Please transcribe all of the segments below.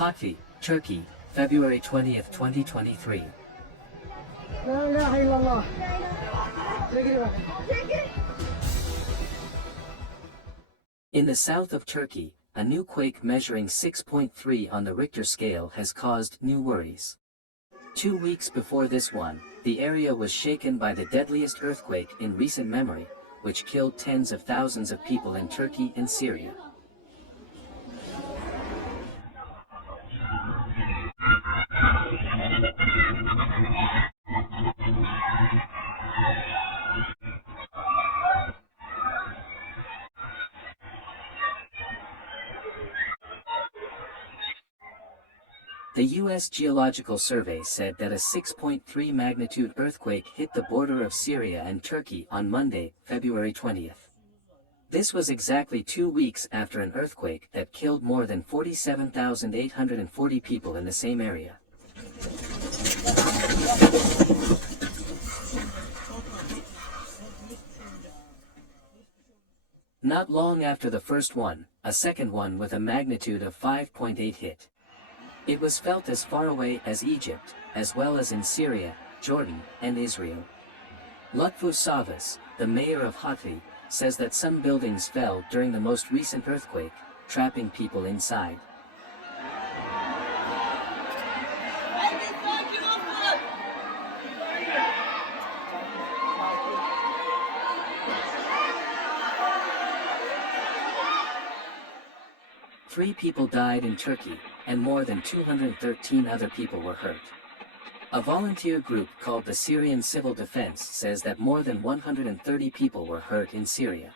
Hatay, Turkey, February 20, 2023. In the south of Turkey, a new quake measuring 6.3 on the Richter scale has caused new worries. 2 weeks before this one, the area was shaken by the deadliest earthquake in recent memory, which killed tens of thousands of people in Turkey and Syria. The U.S. Geological Survey said that a 6.3 magnitude earthquake hit the border of Syria and Turkey on Monday, February 20th. This was exactly 2 weeks after an earthquake that killed more than 47,840 people in the same area. Not long after the first one, a second one with a magnitude of 5.8 hit. It was felt as far away as Egypt, as well as in Syria, Jordan, and Israel. Lutfu Savas, the mayor of Hatay, says that some buildings fell during the most recent earthquake, trapping people inside. Three people died in Turkey, and more than 213 other people were hurt. A volunteer group called the Syrian Civil Defense says that more than 130 people were hurt in Syria.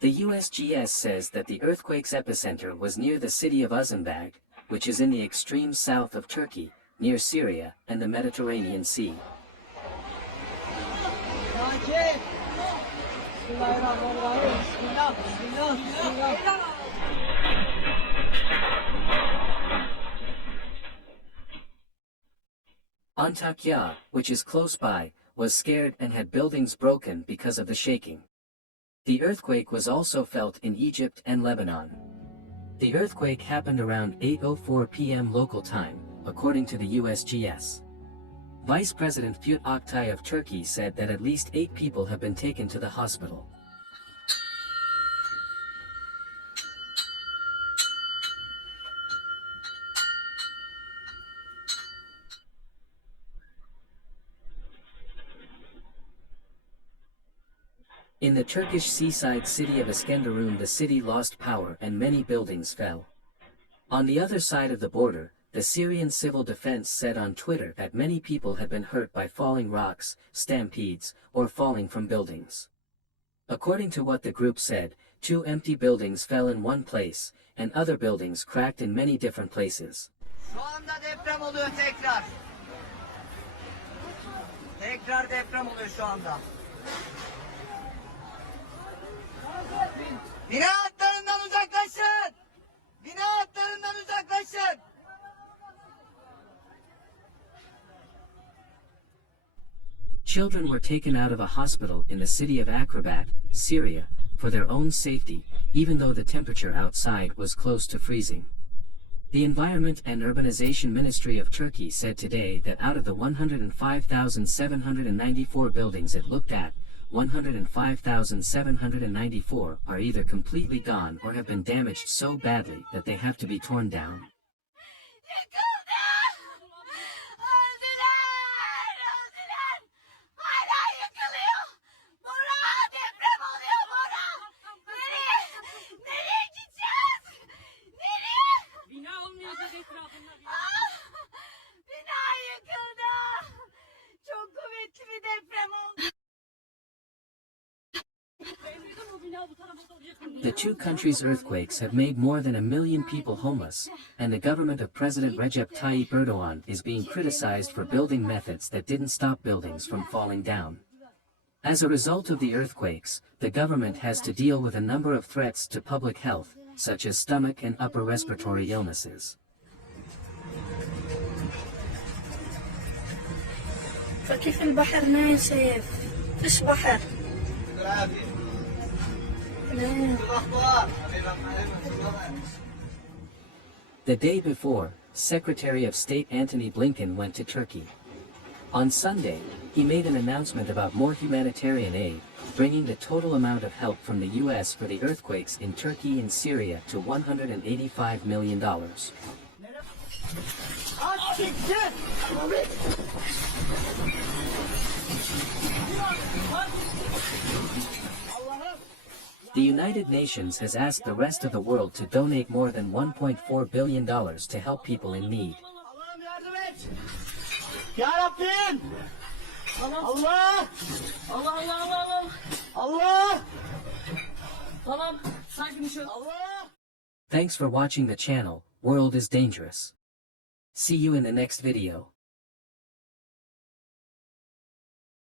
The USGS says that the earthquake's epicenter was near the city of Uzunbag, which is in the extreme south of Turkey, near Syria and the Mediterranean Sea. Antakya, which is close by, was scared and had buildings broken because of the shaking. The earthquake was also felt in Egypt and Lebanon. The earthquake happened around 8:04 p.m. local time, according to the USGS. Vice President Fuat Oktay of Turkey said that at least 8 people have been taken to the hospital. In the Turkish seaside city of Iskenderun, the city lost power and many buildings fell. On the other side of the border, the Syrian Civil Defense said on Twitter that many people had been hurt by falling rocks, stampedes, or falling from buildings. According to what the group said, 2 empty buildings fell in one place, and other buildings cracked in many different places. Şu anda deprem oluyor tekrar. Tekrar deprem oluyor şu anda. Bina hatlarından uzaklaşın! Bina hatlarından uzaklaşın! Children were taken out of a hospital in the city of Akrabat, Syria, for their own safety, even though the temperature outside was close to freezing. The Environment and Urbanization Ministry of Turkey said today that out of the 105,794 buildings it looked at, 105,794 are either completely gone or have been damaged so badly that they have to be torn down. The two countries' earthquakes have made more than 1 million people homeless, and the government of President Recep Tayyip Erdogan is being criticized for building methods that didn't stop buildings from falling down. As a result of the earthquakes, the government has to deal with a number of threats to public health, such as stomach and upper respiratory illnesses. فكيف البحر ناسف؟ فيش بحر. The day before, Secretary of State Antony Blinken went to Turkey. On Sunday, he made an announcement about more humanitarian aid, bringing the total amount of help from the U.S. for the earthquakes in Turkey and Syria to $185 million. The United Nations has asked the rest of the world to donate more than $1.4 billion to help people in need. Allah'ım yardım et. Ya Rabbim. Allah. Allah Allah Allah Allah. Allah. Tamam. Sakin şu. Allah. Thanks for watching the channel, World is Dangerous. See you in the next video.